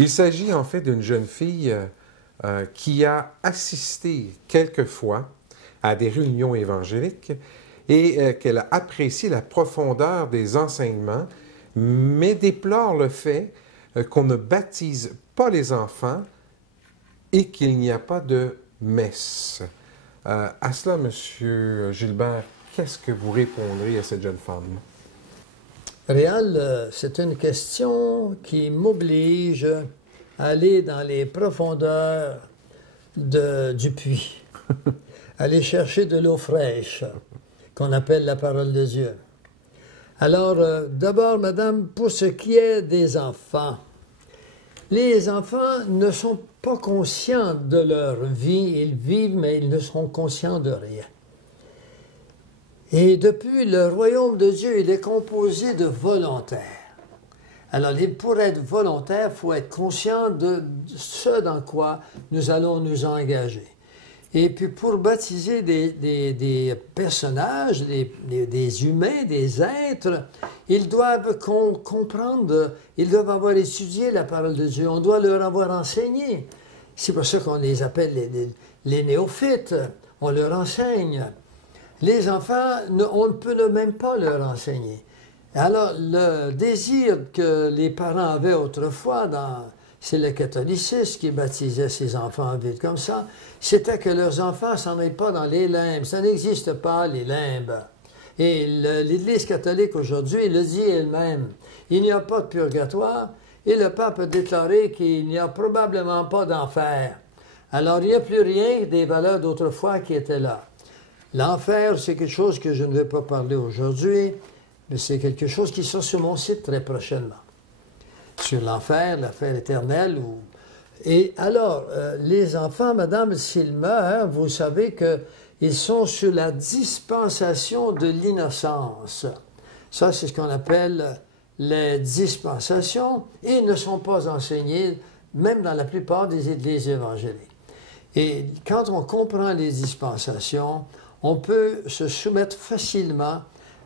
Il s'agit en fait d'une jeune fille qui a assisté quelquefois à des réunions évangéliques et qu'elle a apprécié la profondeur des enseignements, mais déplore le fait qu'on ne baptise pas les enfants et qu'il n'y a pas de messe. À cela, M. Gilbert, qu'est-ce que vous répondrez à cette jeune femme? Réal, c'est une question qui m'oblige à aller dans les profondeurs du puits, aller chercher de l'eau fraîche, qu'on appelle la parole de Dieu. Alors, d'abord, madame, pour ce qui est des enfants, les enfants ne sont pas conscients de leur vie, ils vivent, mais ils ne sont conscients de rien. Et depuis, le royaume de Dieu, il est composé de volontaires. Alors, pour être volontaire, il faut être conscient de ce dans quoi nous allons nous engager. Et puis, pour baptiser des personnages, des humains, des êtres, ils doivent comprendre, ils doivent avoir étudié la parole de Dieu, on doit leur avoir enseigné. C'est pour ça qu'on les appelle les néophytes, on leur enseigne. Les enfants, on ne peut même pas leur enseigner. Alors, le désir que les parents avaient autrefois, c'est le catholicisme qui baptisait ses enfants vite comme ça, c'était que leurs enfants s'en aillent pas dans les limbes. Ça n'existe pas, les limbes. Et l'Église catholique aujourd'hui le dit elle-même. Il n'y a pas de purgatoire et le pape a déclaré qu'il n'y a probablement pas d'enfer. Alors, il n'y a plus rien des valeurs d'autrefois qui étaient là. L'enfer, c'est quelque chose que je ne vais pas parler aujourd'hui, mais c'est quelque chose qui sera sur mon site très prochainement. Sur l'enfer éternel. Et alors, les enfants, madame, s'ils meurent, vous savez qu'ils sont sur la dispensation de l'innocence. Ça, c'est ce qu'on appelle les dispensations, et ils ne sont pas enseignés, même dans la plupart des églises évangéliques. Et quand on comprend les dispensations, on peut se soumettre facilement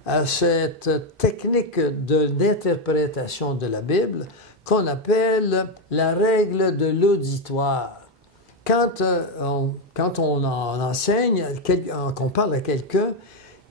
à cette technique d'interprétation de la Bible qu'on appelle la règle de l'auditoire. Quand on en enseigne, qu'on parle à quelqu'un,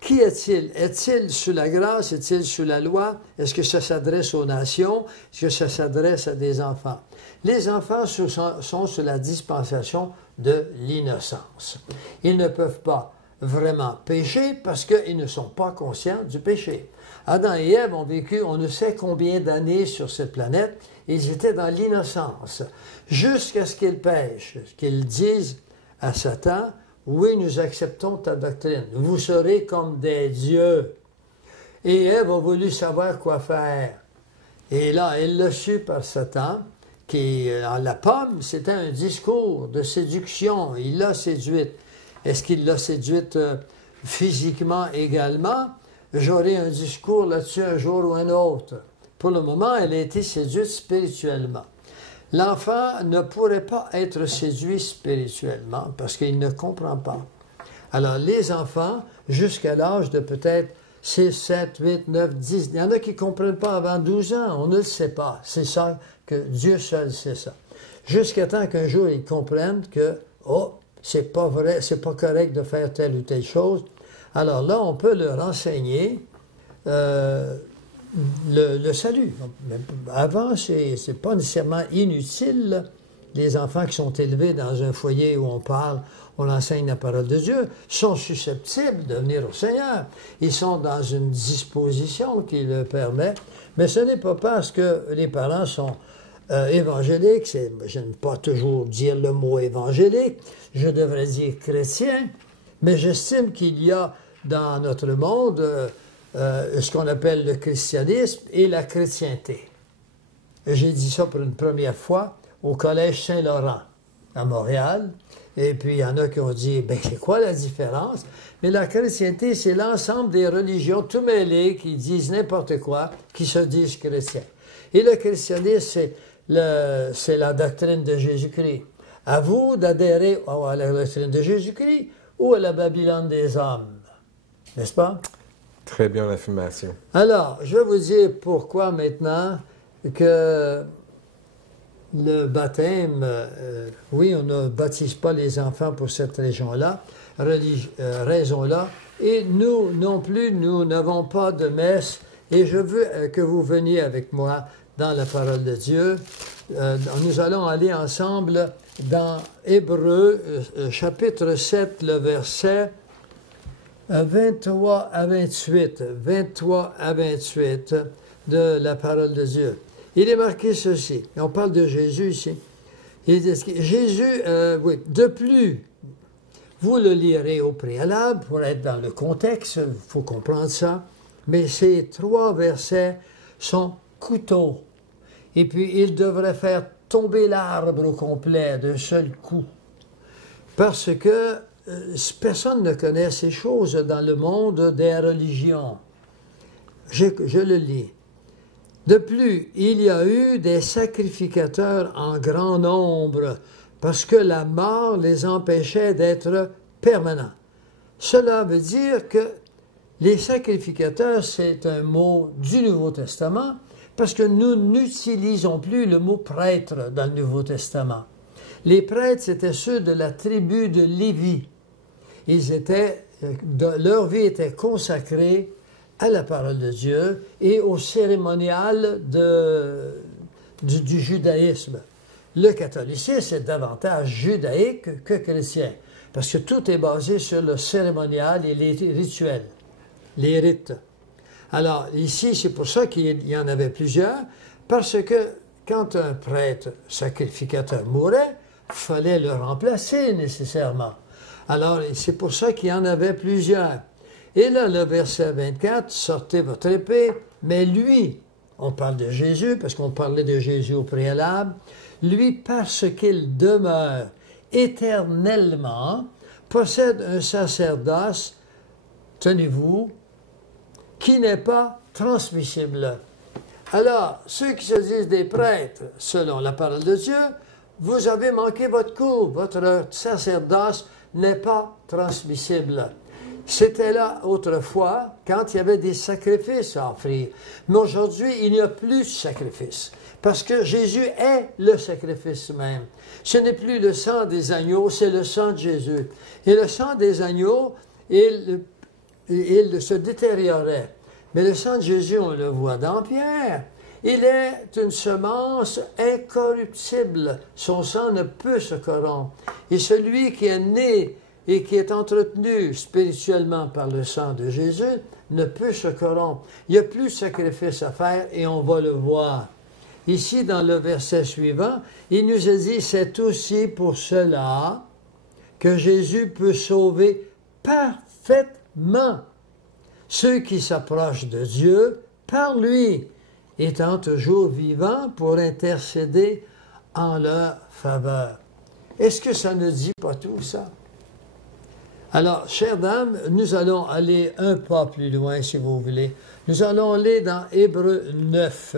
qui est-il? Est-il sous la grâce? Est-il sous la loi? Est-ce que ça s'adresse aux nations? Est-ce que ça s'adresse à des enfants? Les enfants sont sous la dispensation de l'innocence. Ils ne peuvent pas vraiment pécher parce qu'ils ne sont pas conscients du péché. Adam et Ève ont vécu on ne sait combien d'années sur cette planète et ils étaient dans l'innocence jusqu'à ce qu'ils pêchent, qu'ils disent à Satan, « Oui, nous acceptons ta doctrine, vous serez comme des dieux. » Et Ève a voulu savoir quoi faire. Et là, elle l'a su par Satan, qui, la pomme, c'était un discours de séduction, il l'a séduite. Est-ce qu'il l'a séduite physiquement également? J'aurai un discours là-dessus un jour ou un autre. Pour le moment, elle a été séduite spirituellement. L'enfant ne pourrait pas être séduit spirituellement parce qu'il ne comprend pas. Alors, les enfants, jusqu'à l'âge de peut-être 6, 7, 8, 9, 10, il y en a qui ne comprennent pas avant 12 ans, on ne le sait pas. C'est ça que Dieu seul sait ça. Jusqu'à temps qu'un jour ils comprennent que, oh, c'est pas vrai, c'est pas correct de faire telle ou telle chose. Alors là, on peut leur enseigner le salut. Avant, c'est pas nécessairement inutile. Les enfants qui sont élevés dans un foyer où on parle, on enseigne la parole de Dieu, sont susceptibles de venir au Seigneur. Ils sont dans une disposition qui le permet. Mais ce n'est pas parce que les parents sont évangéliques, je n'aime pas toujours dire le mot évangélique, je devrais dire chrétien, mais j'estime qu'il y a dans notre monde ce qu'on appelle le christianisme et la chrétienté. J'ai dit ça pour une première fois au Collège Saint-Laurent à Montréal, et puis il y en a qui ont dit, ben c'est quoi la différence? Mais la chrétienté, c'est l'ensemble des religions tout mêlées qui disent n'importe quoi, qui se disent chrétiens. Et le christianisme, c'est la doctrine de Jésus-Christ. À vous d'adhérer à la doctrine de Jésus-Christ ou à la Babylone des hommes. N'est-ce pas? Très bien l'affirmation. Alors, je vais vous dire pourquoi maintenant que le baptême, oui, on ne baptise pas les enfants pour cette raison-là, et nous non plus, nous n'avons pas de messe, et je veux que vous veniez avec moi dans la parole de Dieu. Nous allons aller ensemble dans Hébreux, chapitre 7, le verset 23 à 28, 23 à 28 de la parole de Dieu. Il est marqué ceci, on parle de Jésus ici. Jésus, oui, de plus, vous le lirez au préalable pour être dans le contexte, il faut comprendre ça, mais ces 3 versets sont couteaux. Et puis, il devrait faire tomber l'arbre au complet d'un seul coup. Parce que personne ne connaît ces choses dans le monde des religions. Je le lis. De plus, il y a eu des sacrificateurs en grand nombre, parce que la mort les empêchait d'être permanents. Cela veut dire que les sacrificateurs, c'est un mot du Nouveau Testament, parce que nous n'utilisons plus le mot prêtre dans le Nouveau Testament. Les prêtres, c'était ceux de la tribu de Lévi. Leur vie était consacrée à la parole de Dieu et au cérémonial du judaïsme. Le catholicisme est davantage judaïque que chrétien, parce que tout est basé sur le cérémonial et les rituels, les rites. Alors ici, c'est pour ça qu'il y en avait plusieurs, parce que quand un prêtre sacrificateur mourait, il fallait le remplacer nécessairement. Alors c'est pour ça qu'il y en avait plusieurs. Et là, le verset 24, « Sortez votre épée », mais lui, on parle de Jésus, parce qu'on parlait de Jésus au préalable, lui, parce qu'il demeure éternellement, possède un sacerdoce, tenez-vous, qui n'est pas transmissible. Alors, ceux qui se disent des prêtres, selon la parole de Dieu, vous avez manqué votre coup, votre sacerdoce n'est pas transmissible. C'était là autrefois, quand il y avait des sacrifices à offrir. Mais aujourd'hui, il n'y a plus de sacrifice. Parce que Jésus est le sacrifice même. Ce n'est plus le sang des agneaux, c'est le sang de Jésus. Et le sang des agneaux, il se détériorait. Mais le sang de Jésus, on le voit dans Pierre. Il est une semence incorruptible. Son sang ne peut se corrompre. Et celui qui est né et qui est entretenu spirituellement par le sang de Jésus ne peut se corrompre. Il n'y a plus de sacrifice à faire et on va le voir. Ici, dans le verset suivant, il nous a dit, c'est aussi pour cela que Jésus peut sauver parfaitement ceux qui s'approchent de Dieu par lui, étant toujours vivant pour intercéder en leur faveur. Est-ce que ça ne dit pas tout ça? Alors, chères dames, nous allons aller un pas plus loin, si vous voulez. Nous allons aller dans Hébreux 9.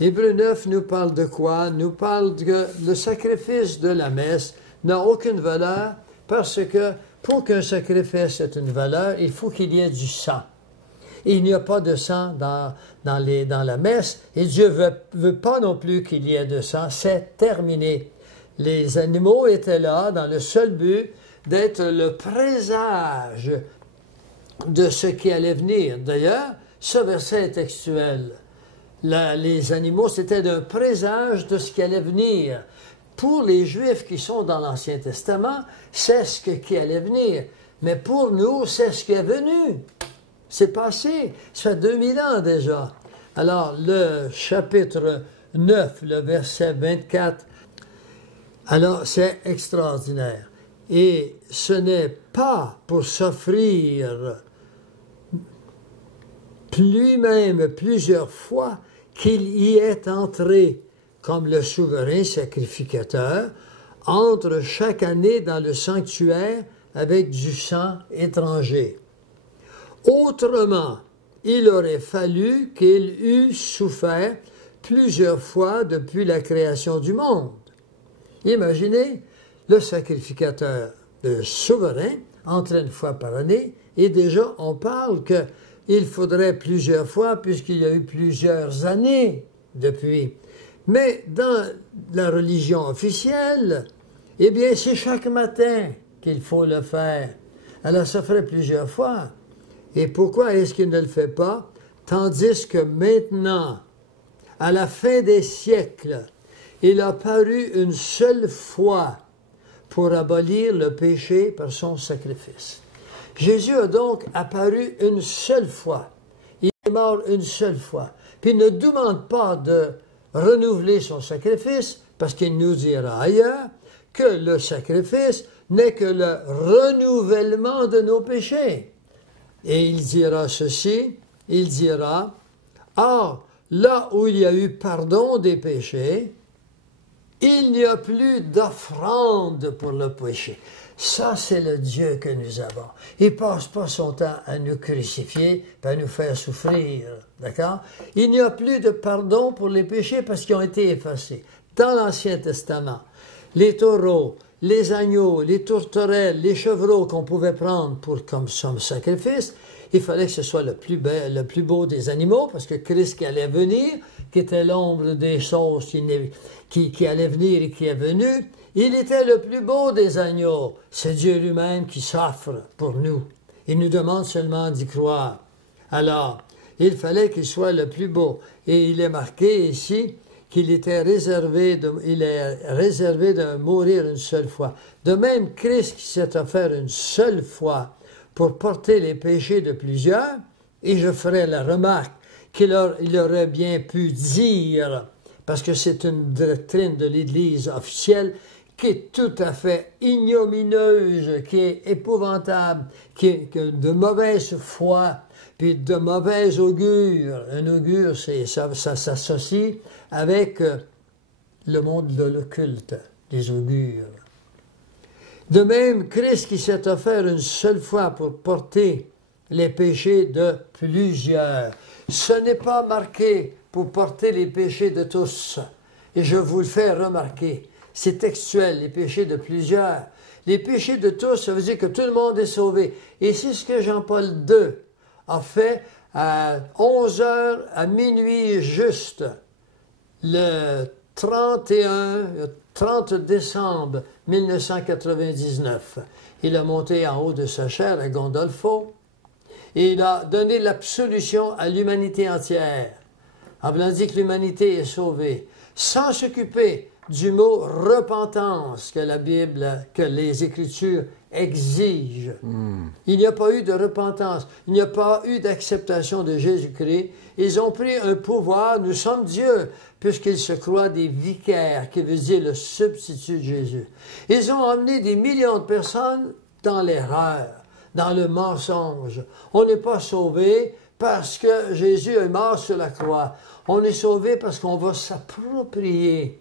Hébreux 9 nous parle de quoi? Nous parle que le sacrifice de la messe n'a aucune valeur parce que pour qu'un sacrifice ait une valeur, il faut qu'il y ait du sang. Et il n'y a pas de sang dans la messe et Dieu ne veut pas non plus qu'il y ait de sang. C'est terminé. Les animaux étaient là dans le seul but d'être le présage de ce qui allait venir. D'ailleurs, ce verset est textuel. Les animaux, c'était un présage de ce qui allait venir. Pour les Juifs qui sont dans l'Ancien Testament, c'est ce qui allait venir. Mais pour nous, c'est ce qui est venu. C'est passé. Ça fait 2000 ans déjà. Alors, le chapitre 9, le verset 24, alors c'est extraordinaire. Et ce n'est pas pour s'offrir lui-même plusieurs fois qu'il y est entré comme le souverain sacrificateur, entre chaque année dans le sanctuaire avec du sang étranger. Autrement, il aurait fallu qu'il eût souffert plusieurs fois depuis la création du monde. Imaginez, le sacrificateur, le souverain, entre une fois par année, et déjà on parle qu'il faudrait plusieurs fois puisqu'il y a eu plusieurs années depuis. Mais dans la religion officielle, eh bien, c'est chaque matin qu'il faut le faire. Alors, ça ferait plusieurs fois. Et pourquoi est-ce qu'il ne le fait pas? Tandis que maintenant, à la fin des siècles, il a paru une seule fois pour abolir le péché par son sacrifice. Jésus a donc apparu une seule fois. Il est mort une seule fois. Puis il ne demande pas de renouveler son sacrifice, parce qu'il nous dira ailleurs que le sacrifice n'est que le renouvellement de nos péchés. Et il dira ceci, il dira, « Or, là où il y a eu pardon des péchés, il n'y a plus d'offrande pour le péché. » Ça, c'est le Dieu que nous avons. Il ne passe pas son temps à nous crucifier, à nous faire souffrir, d'accord? Il n'y a plus de pardon pour les péchés parce qu'ils ont été effacés. Dans l'Ancien Testament, les taureaux, les agneaux, les tourterelles, les chevreaux qu'on pouvait prendre comme sacrifice, il fallait que ce soit le plus beau des animaux, parce que Christ qui allait venir, qui était l'ombre des choses qui allait venir et qui est venu, il était le plus beau des agneaux. C'est Dieu lui-même qui s'offre pour nous. Il nous demande seulement d'y croire. Alors, il fallait qu'il soit le plus beau. Et il est marqué ici qu'il était réservé de mourir une seule fois. De même, Christ qui s'est offert une seule fois pour porter les péchés de plusieurs, et je ferai la remarque qu'il aurait bien pu dire, parce que c'est une doctrine de l'Église officielle, qui est tout à fait ignominieuse, qui est épouvantable, qui est de mauvaise foi, puis de mauvais augure. Un augure, ça s'associe avec le monde de l'occulte, des augures. De même, Christ qui s'est offert une seule fois pour porter les péchés de plusieurs. Ce n'est pas marqué pour porter les péchés de tous. Et je vous le fais remarquer. C'est textuel, les péchés de plusieurs. Les péchés de tous, ça veut dire que tout le monde est sauvé. Et c'est ce que Jean-Paul II a fait à 11h à minuit juste, le 30 décembre 1999. Il a monté en haut de sa chaire à Gondolfo et il a donné l'absolution à l'humanité entière, en voulant dire que l'humanité est sauvée, sans s'occuper du mot repentance que la Bible, que les Écritures exigent. Il n'y a pas eu de repentance, il n'y a pas eu d'acceptation de Jésus-Christ. Ils ont pris un pouvoir, nous sommes Dieu, puisqu'ils se croient des vicaires, qui veut dire le substitut de Jésus. Ils ont emmené des millions de personnes dans l'erreur, dans le mensonge. On n'est pas sauvé parce que Jésus est mort sur la croix. On est sauvé parce qu'on va s'approprier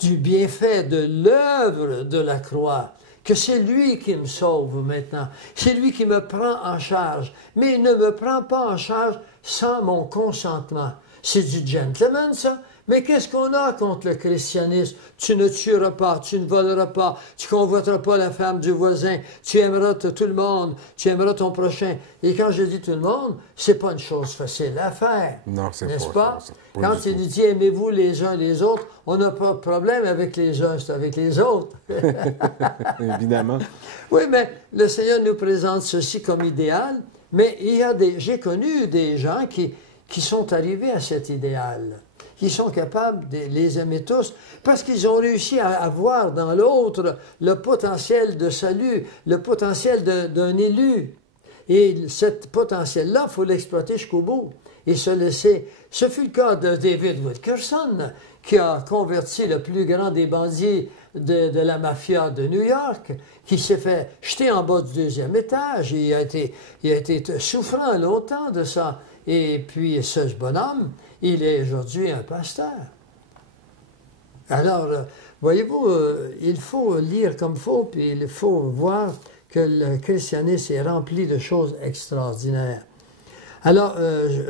du bienfait de l'œuvre de la croix, que c'est lui qui me sauve maintenant, c'est lui qui me prend en charge, mais il ne me prend pas en charge sans mon consentement. C'est du gentleman, ça. Mais qu'est-ce qu'on a contre le christianisme? Tu ne tueras pas, tu ne voleras pas, tu ne convoiteras pas la femme du voisin, tu aimeras tout le monde, tu aimeras ton prochain. Et quand je dis tout le monde, c'est pas une chose facile à faire. Non, c'est n'est-ce pas? Quand il dit aimez-vous les uns les autres, on n'a pas de problème avec les uns, c'est avec les autres. Évidemment. Oui, mais le Seigneur nous présente ceci comme idéal, mais j'ai connu des gens qui sont arrivés à cet idéal, qui sont capables de les aimer tous, parce qu'ils ont réussi à voir dans l'autre le potentiel de salut, le potentiel d'un élu. Et ce potentiel-là, il faut l'exploiter jusqu'au bout et se laisser. Ce fut le cas de David Wilkerson, qui a converti le plus grand des bandits de la mafia de New York, qui s'est fait jeter en bas du deuxième étage. Il a été souffrant longtemps de ça. Et puis, ce bonhomme, il est aujourd'hui un pasteur. Alors, voyez-vous, il faut lire comme il faut, puis il faut voir que le christianisme est rempli de choses extraordinaires. Alors,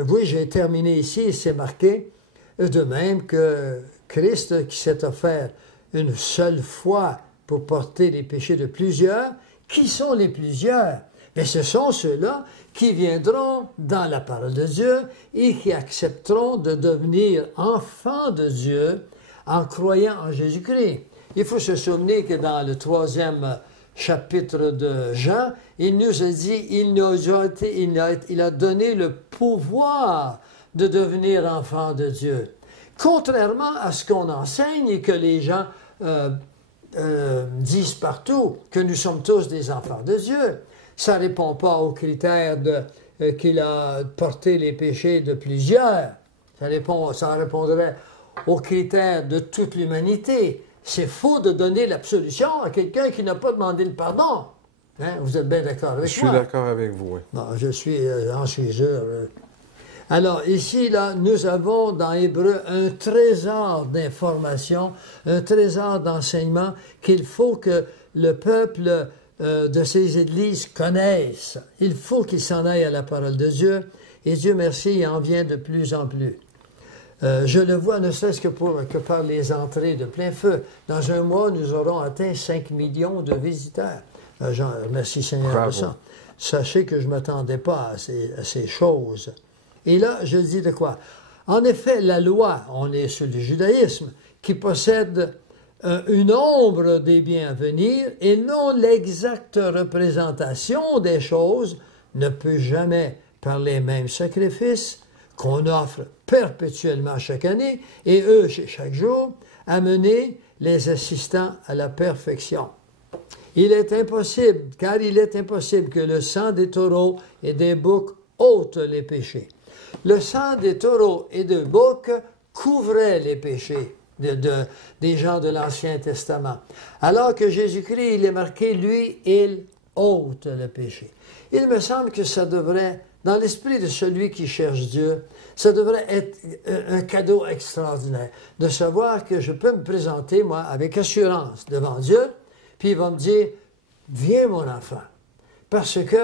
oui, j'ai terminé ici, c'est marqué, de même que Christ qui s'est offert une seule fois pour porter les péchés de plusieurs. Qui sont les plusieurs? Mais ce sont ceux-là qui viendront dans la parole de Dieu et qui accepteront de devenir enfants de Dieu en croyant en Jésus-Christ. Il faut se souvenir que dans le 3e chapitre de Jean, il nous a dit, il a donné le pouvoir de devenir enfant de Dieu. Contrairement à ce qu'on enseigne et que les gens disent partout, que nous sommes tous des enfants de Dieu, ça ne répond pas aux critères qu'il a porté les péchés de plusieurs. Ça répondrait aux critères de toute l'humanité. C'est faux de donner l'absolution à quelqu'un qui n'a pas demandé le pardon. Hein? Vous êtes bien d'accord avec moi? Je suis d'accord avec vous, oui. Bon, j'en suis sûr. Alors, ici, là, nous avons dans Hébreu un trésor d'information, un trésor d'enseignement qu'il faut que le peuple de ces églises connaisse. Il faut qu'ils s'en aillent à la parole de Dieu, et Dieu merci, il en vient de plus en plus. Je le vois ne serait-ce que par les entrées de plein feu. Dans un mois, nous aurons atteint 5 millions de visiteurs. Merci Seigneur Bravo. de ça. Sachez que je ne m'attendais pas à ces choses. Et là, je dis de quoi? En effet, la loi, on est sur le judaïsme, qui possède une ombre des biens à venir et non l'exacte représentation des choses, ne peut jamais, par les mêmes sacrifices qu'on offre perpétuellement chaque année, et eux, chaque jour, amener les assistants à la perfection. Car il est impossible que le sang des taureaux et des boucs ôte les péchés. Le sang des taureaux et des boucs couvrait les péchés des gens de l'Ancien Testament. Alors que Jésus-Christ, il est marqué, lui, il ôte le péché. Il me semble que ça devrait, dans l'esprit de celui qui cherche Dieu, ça devrait être un cadeau extraordinaire de savoir que je peux me présenter, moi, avec assurance devant Dieu, puis il va me dire, viens mon enfant, parce que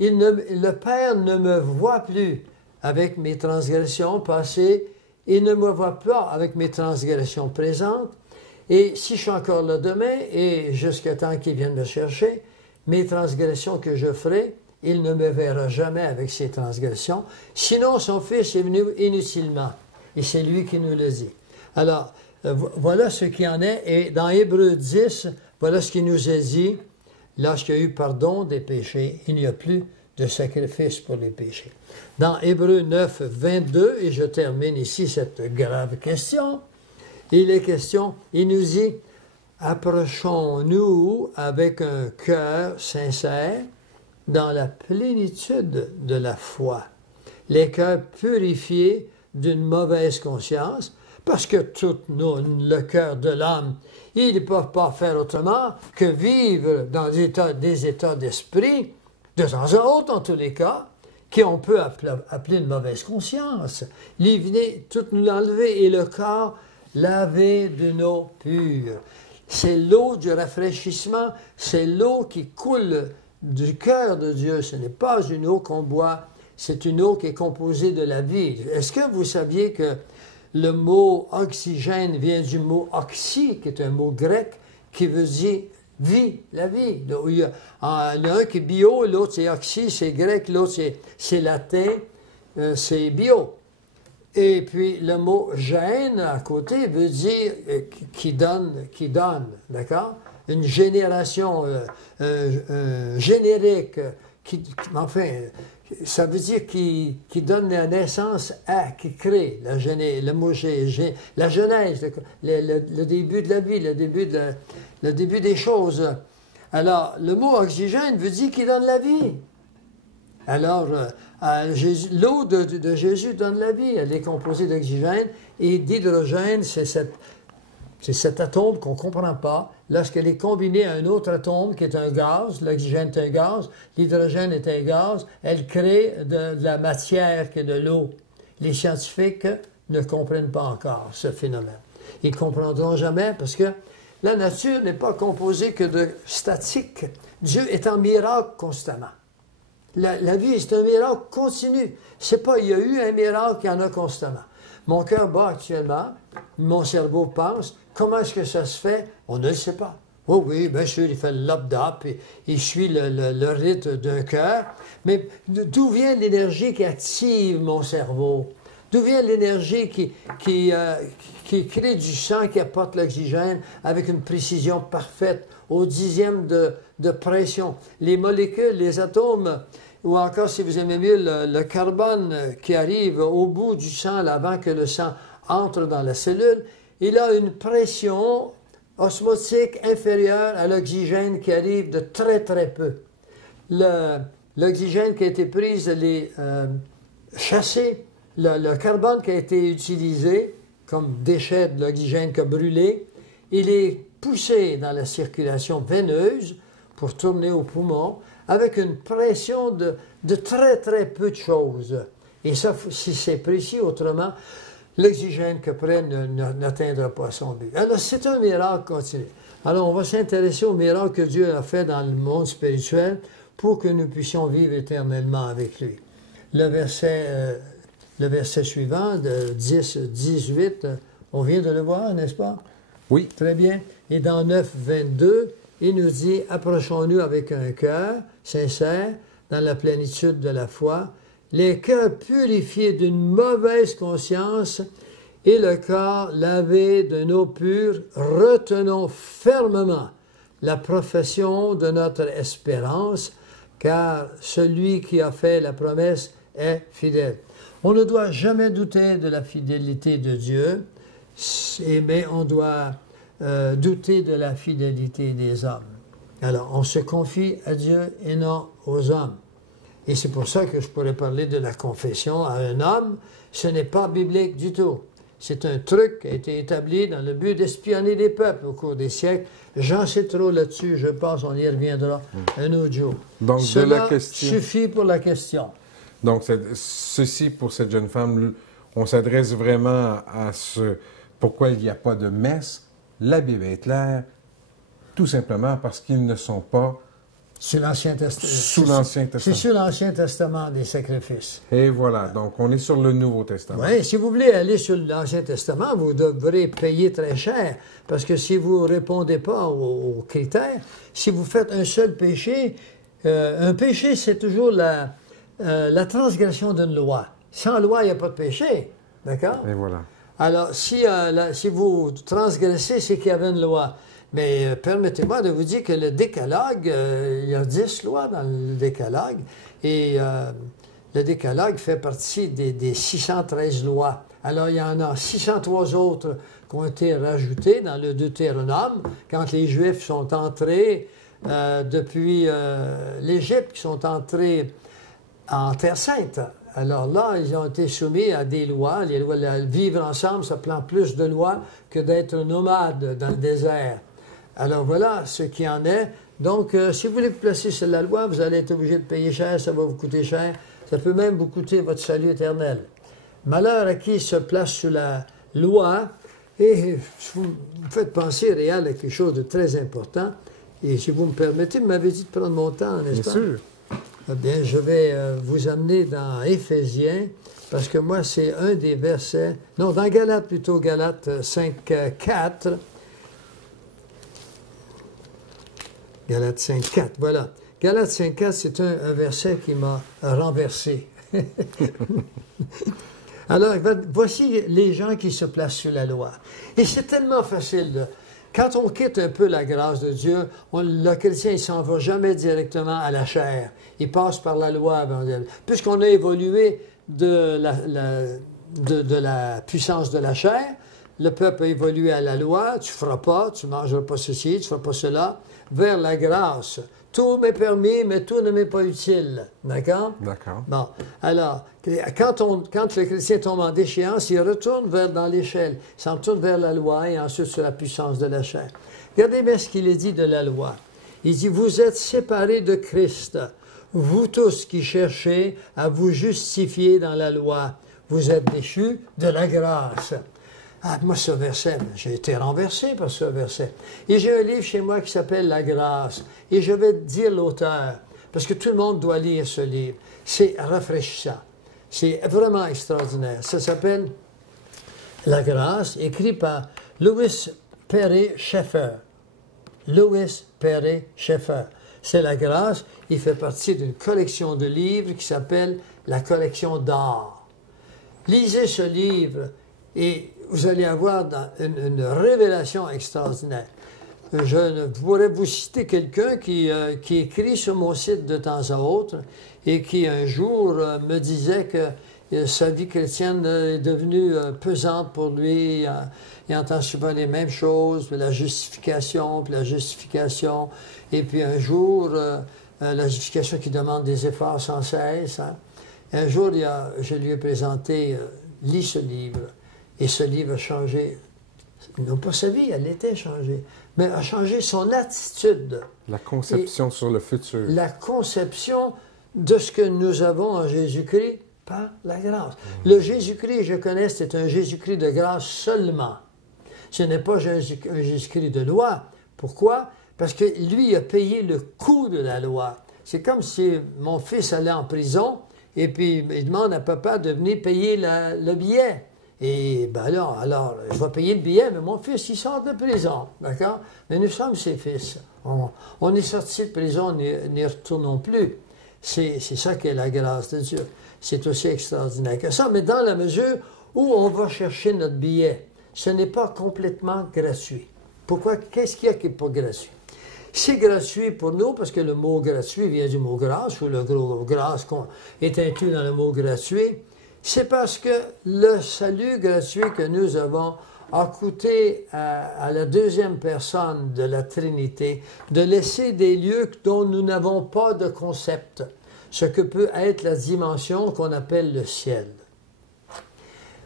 le Père ne me voit plus avec mes transgressions passées, il ne me voit pas avec mes transgressions présentes, et si je suis encore là demain, et jusqu'à temps qu'il vienne me chercher, mes transgressions que je ferai, il ne me verra jamais avec ses transgressions, sinon son Fils est venu inutilement, et c'est lui qui nous le dit. Alors, voilà ce qu'il en est, et dans Hébreux 10, voilà ce qu'il nous est dit, lorsqu'il y a eu pardon des péchés, il n'y a plus de sacrifice pour les péchés. Dans Hébreux 9, 22, et je termine ici cette grave question, il est question, il nous dit, approchons-nous avec un cœur sincère dans la plénitude de la foi, les cœurs purifiés d'une mauvaise conscience, parce que tout le cœur de l'âme, ils ne peuvent pas faire autrement que vivre dans des états d'esprit, de temps en autre en tous les cas, qu'on peut appeler une mauvaise conscience. Il venait tout nous l'enlever et le corps lavé d'une eau pure. C'est l'eau du rafraîchissement, c'est l'eau qui coule du cœur de Dieu. Ce n'est pas une eau qu'on boit, c'est une eau qui est composée de la vie. Est-ce que vous saviez que le mot oxygène vient du mot oxy, qui est un mot grec, qui veut dire vie, la vie. Il y a un qui est bio, l'autre c'est oxy, c'est grec, l'autre c'est latin, c'est bio. Et puis le mot gène à côté veut dire qui donne, d'accord? Une génération générique, enfin, ça veut dire qui donne la naissance à, qui crée, le mot la genèse, le début de la vie, le début des choses. Alors, le mot oxygène veut dire qu'il donne la vie. Alors, l'eau de Jésus donne la vie. Elle est composée d'oxygène et d'hydrogène. C'est cet atome qu'on ne comprend pas. Lorsqu'elle est combinée à un autre atome qui est un gaz, l'oxygène est un gaz, l'hydrogène est un gaz, elle crée de la matière qui est de l'eau. Les scientifiques ne comprennent pas encore ce phénomène. Ils ne comprendront jamais parce que la nature n'est pas composée que de statique. Dieu est en miracle constamment. La vie, c'est un miracle continu. C'est pas, il y a eu un miracle, il y en a constamment. Mon cœur bat actuellement, mon cerveau pense, comment est-ce que ça se fait? On ne le sait pas. Oh oui, bien sûr, il fait le lobda, puis il suit le rythme d'un cœur. Mais d'où vient l'énergie qui active mon cerveau? D'où vient l'énergie qui crée du sang, qui apporte l'oxygène avec une précision parfaite, au dixième de pression? Les molécules, les atomes, ou encore, si vous aimez mieux, le carbone qui arrive au bout du sang, là, avant que le sang entre dans la cellule, il a une pression osmotique inférieure à l'oxygène qui arrive de très, très peu. L'oxygène qui a été pris, chassé, le carbone qui a été utilisé comme déchet de l'oxygène qui a brûlé, il est poussé dans la circulation veineuse pour tourner au poumon avec une pression de très, très peu de choses. Et ça, si c'est précis, autrement, l'oxygène que prenne n'atteindra pas son but. Alors, c'est un miracle continu. Alors, on va s'intéresser au miracle que Dieu a fait dans le monde spirituel pour que nous puissions vivre éternellement avec lui. Le verset suivant, de 10-18, on vient de le voir, n'est-ce pas? Oui. Très bien. Et dans 9-22, il nous dit, approchons-nous avec un cœur sincère, dans la plénitude de la foi, les cœurs purifiés d'une mauvaise conscience et le corps lavé d'une eau pure, retenons fermement la profession de notre espérance, car celui qui a fait la promesse est fidèle. On ne doit jamais douter de la fidélité de Dieu, mais on doit douter de la fidélité des hommes. Alors, on se confie à Dieu et non aux hommes. Et c'est pour ça que je pourrais parler de la confession à un homme. Ce n'est pas biblique du tout. C'est un truc qui a été établi dans le but d'espionner les peuples au cours des siècles. J'en sais trop là-dessus, je pense, on y reviendra un autre jour. Donc, cela de la question... suffit pour la question. Donc, ceci, pour cette jeune femme, on s'adresse vraiment à ce... Pourquoi il n'y a pas de messe? La Bible est claire, tout simplement parce qu'ils ne sont pas... Sous l'Ancien Testament. Sous l'Ancien Testament. C'est sur l'Ancien Testament des sacrifices. Et voilà, donc on est sur le Nouveau Testament. Oui, si vous voulez aller sur l'Ancien Testament, vous devrez payer très cher, parce que si vous ne répondez pas aux critères, si vous faites un seul péché, un péché, c'est toujours la transgression d'une loi. Sans loi, il n'y a pas de péché. D'accord? Et voilà. Alors, si vous transgressez, c'est qu'il y avait une loi. Mais permettez-moi de vous dire que le décalogue, il y a 10 lois dans le décalogue, et le décalogue fait partie des 613 lois. Alors, il y en a 603 autres qui ont été rajoutées dans le Deutéronome, quand les Juifs sont entrés depuis l'Égypte, qui sont entrés en Terre Sainte. Alors là, ils ont été soumis à des lois. Les lois de vivre ensemble, ça prend plus de lois que d'être nomade dans le désert. Alors voilà ce qui en est. Donc, si vous voulez vous placer sur la loi, vous allez être obligé de payer cher, ça va vous coûter cher. Ça peut même vous coûter votre salut éternel. Malheur à qui se place sous la loi, et vous me faites penser, Réal, à quelque chose de très important. Et si vous me permettez, vous m'avez dit de prendre mon temps, n'est-ce pas? Bien sûr. Eh bien, je vais vous amener dans Éphésiens, parce que moi, c'est un des versets... Non, dans Galates plutôt, Galates 5.4. Galates 5.4, voilà. Galates 5.4, c'est un verset qui m'a renversé. Alors, voici les gens qui se placent sur la loi. Et c'est tellement facile. Quand on quitte un peu la grâce de Dieu, le chrétien, il ne s'en va jamais directement à la chair. Il passe par la loi. Puisqu'on a évolué de la puissance de la chair, le peuple a évolué à la loi, tu ne feras pas, tu ne mangeras pas ceci, tu ne feras pas cela, vers la grâce. Tout m'est permis, mais tout ne m'est pas utile. D'accord? D'accord. Bon. Alors, quand le chrétien tombe en déchéance, il retourne dans l'échelle. Il s'en tourne vers la loi et ensuite sur la puissance de la chair. Regardez bien ce qu'il est dit de la loi. Il dit, vous êtes séparés de Christ, vous tous qui cherchez à vous justifier dans la loi. Vous êtes déchus de la grâce. Ah, moi, ce verset, j'ai été renversé par ce verset. Et j'ai un livre chez moi qui s'appelle La grâce. Et je vais dire l'auteur, parce que tout le monde doit lire ce livre. C'est rafraîchissant. C'est vraiment extraordinaire. Ça s'appelle La grâce, écrit par Louis Perry Schaeffer. Louis Perry Schaeffer. C'est la grâce. Il fait partie d'une collection de livres qui s'appelle la collection d'art. Lisez ce livre et vous allez avoir une révélation extraordinaire. Je ne pourrais vous citer quelqu'un qui écrit sur mon site de temps à autre et qui un jour me disait que sa vie chrétienne est devenue pesante pour lui. Il entend souvent les mêmes choses, puis la justification, et puis un jour, la justification qui demande des efforts sans cesse. Hein. Un jour, je lui ai présenté, lis ce livre, et ce livre a changé, non pas sa vie, elle était changée, mais a changé son attitude. La conception sur le futur. La conception de ce que nous avons en Jésus-Christ par la grâce. Le Jésus-Christ, je connais, c'est un Jésus-Christ de grâce seulement. Ce n'est pas un Jésus-Christ de loi. Pourquoi? Parce que lui a payé le coût de la loi. C'est comme si mon fils allait en prison et puis il demande à papa de venir payer le billet. Et ben alors, je vais payer le billet, mais mon fils, il sort de prison, d'accord? Mais nous sommes ses fils. On est sortis de prison, n'y retournons plus. C'est ça qu'est la grâce de Dieu. C'est aussi extraordinaire que ça, mais dans la mesure où on va chercher notre billet, ce n'est pas complètement gratuit. Pourquoi? Qu'est-ce qu'il y a qui n'est pas gratuit? C'est gratuit pour nous parce que le mot gratuit vient du mot grâce, ou le gros grâce est inclus dans le mot gratuit. C'est parce que le salut gratuit que nous avons a coûté à la deuxième personne de la Trinité de laisser des lieux dont nous n'avons pas de concept, ce que peut être la dimension qu'on appelle le ciel.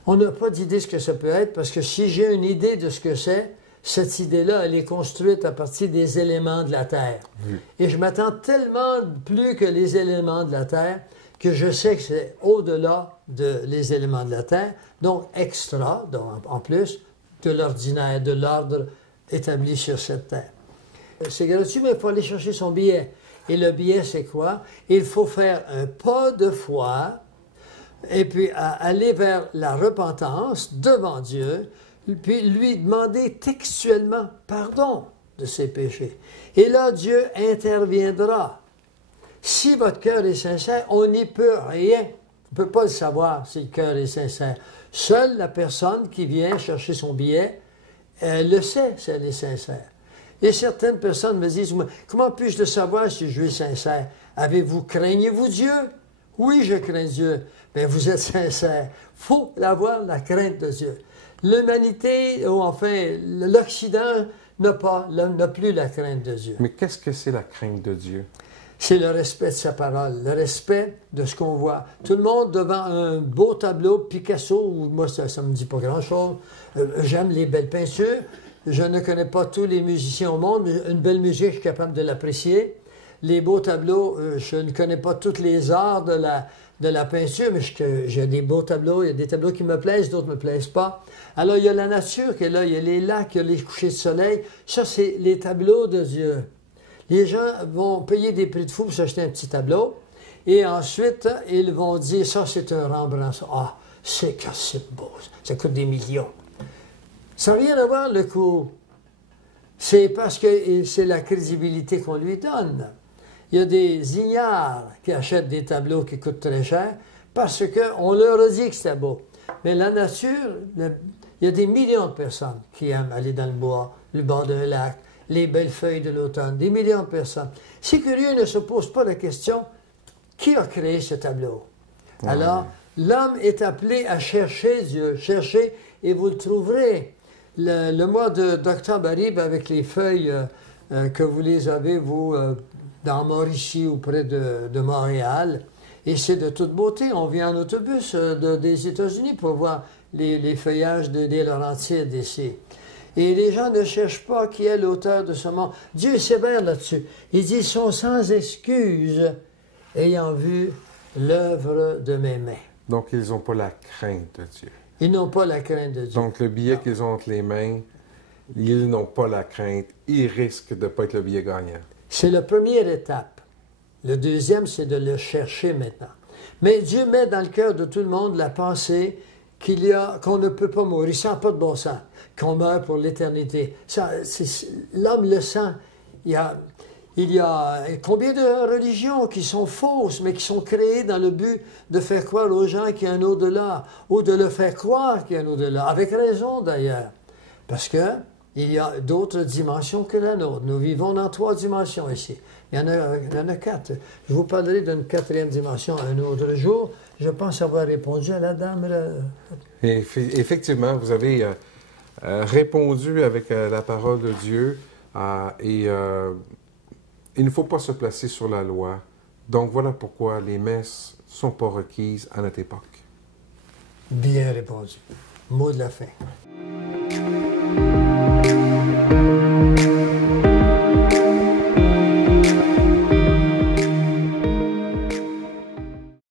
On n'a pas d'idée de ce que ça peut être parce que si j'ai une idée de ce que c'est, cette idée-là, elle est construite à partir des éléments de la Terre. Oui. Et je m'attends tellement plus que les éléments de la Terre que je sais que c'est au-delà des éléments de la Terre, donc extra, donc en plus de l'ordinaire, de l'ordre établi sur cette Terre. C'est gratuit, mais il faut aller chercher son billet. Et le billet, c'est quoi? Il faut faire un pas de foi et puis aller vers la repentance devant Dieu, puis lui demander textuellement pardon de ses péchés. Et là, Dieu interviendra. Si votre cœur est sincère, on n'y peut rien. On ne peut pas le savoir si le cœur est sincère. Seule la personne qui vient chercher son billet, elle le sait si elle est sincère. Et certaines personnes me disent, comment puis-je le savoir si je suis sincère? Craignez-vous Dieu? Oui, je crains Dieu. Mais vous êtes sincère. Il faut avoir la crainte de Dieu. L'humanité, ou enfin l'Occident, n'a plus la crainte de Dieu. Mais qu'est-ce que c'est la crainte de Dieu? C'est le respect de sa parole, le respect de ce qu'on voit. Tout le monde devant un beau tableau, Picasso, moi ça ne me dit pas grand-chose. J'aime les belles peintures. Je ne connais pas tous les musiciens au monde, mais une belle musique, je suis capable de l'apprécier. Les beaux tableaux, je ne connais pas tous les arts de la peinture, mais j'ai des beaux tableaux. Il y a des tableaux qui me plaisent, d'autres ne me plaisent pas. Alors, il y a la nature qui est là, il y a les lacs, il y a les couchers de soleil. Ça, c'est les tableaux de Dieu. Les gens vont payer des prix de fou pour s'acheter un petit tableau. Et ensuite, ils vont dire, ça, c'est un Rembrandt. Ah, c'est beau. Ça coûte des millions. Ça n'a rien à voir le coût. C'est parce que c'est la crédibilité qu'on lui donne. Il y a des ignares qui achètent des tableaux qui coûtent très cher parce qu'on leur a dit que c'était beau. Mais la nature, il y a des millions de personnes qui aiment aller dans le bois, le bord d'un lac, les belles feuilles de l'automne, des millions de personnes. Si curieux ne se pose pas la question, qui a créé ce tableau? Ouais. Alors, l'homme est appelé à chercher Dieu. Cherchez et vous le trouverez. Le mois d'octobre arrive avec les feuilles que vous les avez, vous, dans Mauricie ou près de Montréal. Et c'est de toute beauté. On vient en autobus des États-Unis pour voir les feuillages des Laurentides ici. Et les gens ne cherchent pas qui est l'auteur de ce monde. Dieu est sévère là-dessus. Il dit, ils sont sans excuse, ayant vu l'œuvre de mes mains. Donc, ils n'ont pas la crainte de Dieu. Ils n'ont pas la crainte de Dieu. Donc, le billet qu'ils ont entre les mains, ils n'ont pas la crainte. Ils risquent de ne pas être le billet gagnant. C'est la première étape. Le deuxième, c'est de le chercher maintenant. Mais Dieu met dans le cœur de tout le monde la pensée qu'on ne peut pas mourir, ça n'a pas de bon sens, qu'on meurt pour l'éternité. L'homme le sent. Il y a combien de religions qui sont fausses, mais qui sont créées dans le but de faire croire aux gens qu'il y a un au-delà, ou de le faire croire qu'il y a un au-delà, avec raison d'ailleurs. Parce que il y a d'autres dimensions que la nôtre. Nous vivons dans 3 dimensions ici. Il y en a 4. Je vous parlerai d'une 4e dimension un autre jour. Je pense avoir répondu à la dame. Effectivement, vous avez répondu avec la parole de Dieu et il ne faut pas se placer sur la loi. Donc voilà pourquoi les messes ne sont pas requises à notre époque. Bien répondu. Mot de la fin.